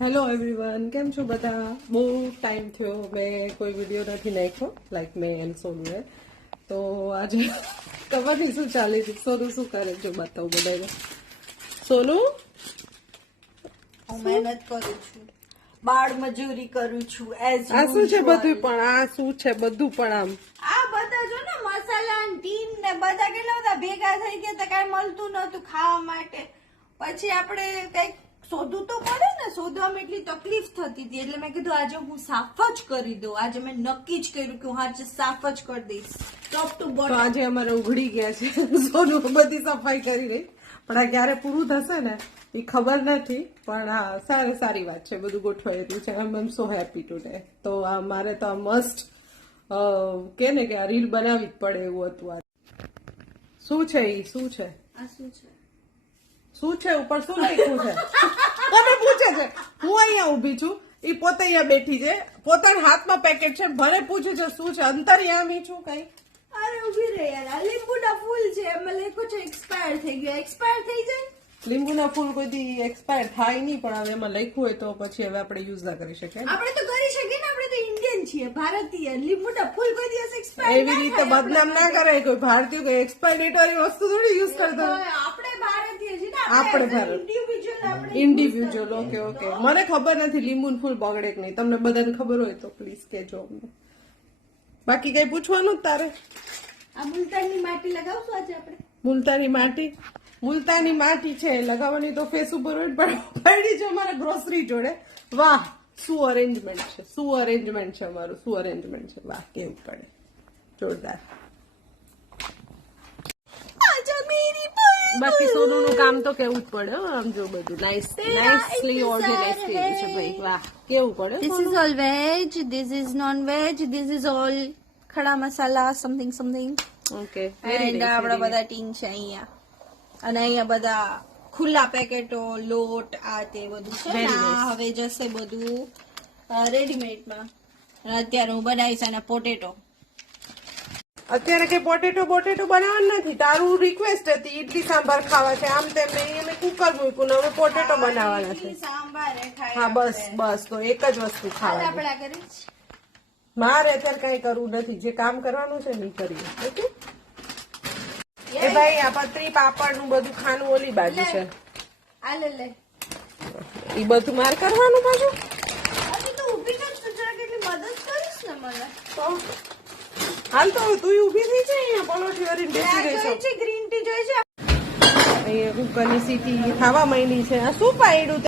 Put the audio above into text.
Hello everyone, કેમ છો બધા? બહુ ટાઈમ થયો મેં કોઈ વિડીયો નથી નાખ્યો, લાઈક મેં એન્ડ સોનુએ. તો આજે ખબર નહીં શું ચાલે છે. સોનુ શું કરે છે બતાવું બધાને. સોનુ હું મહેનત કરું છું, બાળ મજૂરી કરું છું. આ શું છે બધું? પણ આ શું છે બધું? પણ આમ આ બધા જો ને મસાલા ને ટીન ને બધા કેટલા બધા ભેગા થઈ ગયા હતા, કઈ મળતું નતું ખાવા માટે. પછી આપણે કઈક શોધવું તો પડે ને, શોધવામાં એટલી તકલીફ થતી હતી એટલે મેં કીધું આજે હું સાફ જ કરી દઉં. આજે મેં નક્કી જ કર્યું કે હું આજે સાફ જ કરી દઈશ, ટોપ ટુ તો બોટમ. આજે અમારે ઉઘડી ગયા છે. સોનુ બધી સફાઈ કરી રહી, પણ આ ક્યારે પૂરું થશે ને એ ખબર નથી. પણ હા, સારી વાત છે, બધું ગોઠવાયેલું છે. આઈ એમ સો હેપી ટુડે. તો આ મારે તો આ મસ્ટ કે ને કે આ રીલ બનાવી જ પડે એવું હતું. આ શું છે? ઈ શું છે? આ શું છે? શું છે ઉપર? શું લખ્યું છે? તમે પૂછે છે. હું અહીંયા ઊભી છું, ઈ પોતે અહીંયા બેઠી છે, પોતાના હાથમાં પેકેટ છે, મને પૂછે છે શું છે. અંતર્યામી છું કઈ? અરે ઉભી રહે યાર, આ લીંબુના ફૂલ છે, એમાં લખ્યું છે એક્સપાયર થઈ ગયો. એક્સપાયર થઈ જાય? લીંબુના ફૂલ કોઈ દી એક્સપાયર થાય નહીં, પણ હવે એમાં લખ્યું હોય તો પછી હવે આપણે યુઝ ના કરી શકીએ. આપણે તો કરી શકીએ ને, આપણે તો ઇન્ડિયન છીએ, ભારતીય. લીંબુના ફૂલ કોઈ દિવસ એક્સપાયર એવી રીતે બદનામ ના કરાય. કોઈ ભારતીય કોઈ એક્સપાયરેટરી વસ્તુ થોડી યુઝ કરતો. આપણે ભારતીય છીએ ને, આપણે ભારત ઇન્ડિવિજ્યુઅલ. આપણે ઇન્ડિવિજ્યુઅલ. ઓકે. મને ખબર નથી લીંબુનું ફૂલ બગડે કે નહીં. તમને બધાને ખબર હોય તો પ્લીઝ કહેજો અમને. બાકી કઈ પૂછવાનું જ તારે? આ મુલતાની માટી લગાવશું આજે આપણે. મુલતાની માટી છે લગાવવાની તો ફેસ ઉપર હોય, પણ પડી છે અમારા ગ્રોસરી જોડે. વાહ, શું અરેન્જમેન્ટ છે, શું અરેન્જમેન્ટ છે અમારું, શું અરેન્જમેન્ટ છે. વાહ, કેવું પડે, જોરદાર. બાકી સોનુનું કામ તો કેવું જ પડે. આમ જો બધું નાઇસલી ઓર્ગેનાઇઝ કર્યું છે ભાઈ. વાહ, કેવું પડે. This is all veg, this is non-veg, this is all ખડા મસાલા, something. ઓકે. And આપણા બધા ટીન છે અહીંયા. અને અહીંયા બધા ખુલ્લા પેકેટો, લોટ, આ તે બધું છે. Very આ nice. હવે જશે બધું રેડીમેડમાં. અને અત્યારે હું બનાવીશ આના પોટેટો. અત્યારે કઈ પોટેટો બનાવવાનું નથી. તારું રિક્વેસ્ટ હતી ઇડલી સાંભાર ખાવા છે, આમ તેમ નહીં. અમે કુકર મૂક્યું ને હવે પોટેટો બનાવવાના છે. સાંભાર ખાય. હા, બસ તો એક જ વસ્તુ ખાવાની. આપણે આ કરીશ. મારે અત્યારે કઈ કરવું નથી. જે કામ કરવાનું છે ને કરીએ. ઓકે. એ ભાઈ આ પતરી પાપડ નું બધું ખાનું ઓલી બાજુ છે. આ લે. એ બધું માર કરવાનું પાછું. હજી તો ઊભી જ છું, જરા કેટલી મદદ કરીશ ને મને. તો હાલ તો તું ઊભી થઈ છે અહીંયા પલોઠી વરીને બેસી રહી જોઈએ છે. છે ગ્રીન ટી જોઈએ છે. અહીંયા કુકરની સીટી ખાવા માંડી છે. આ શું પાડ્યું?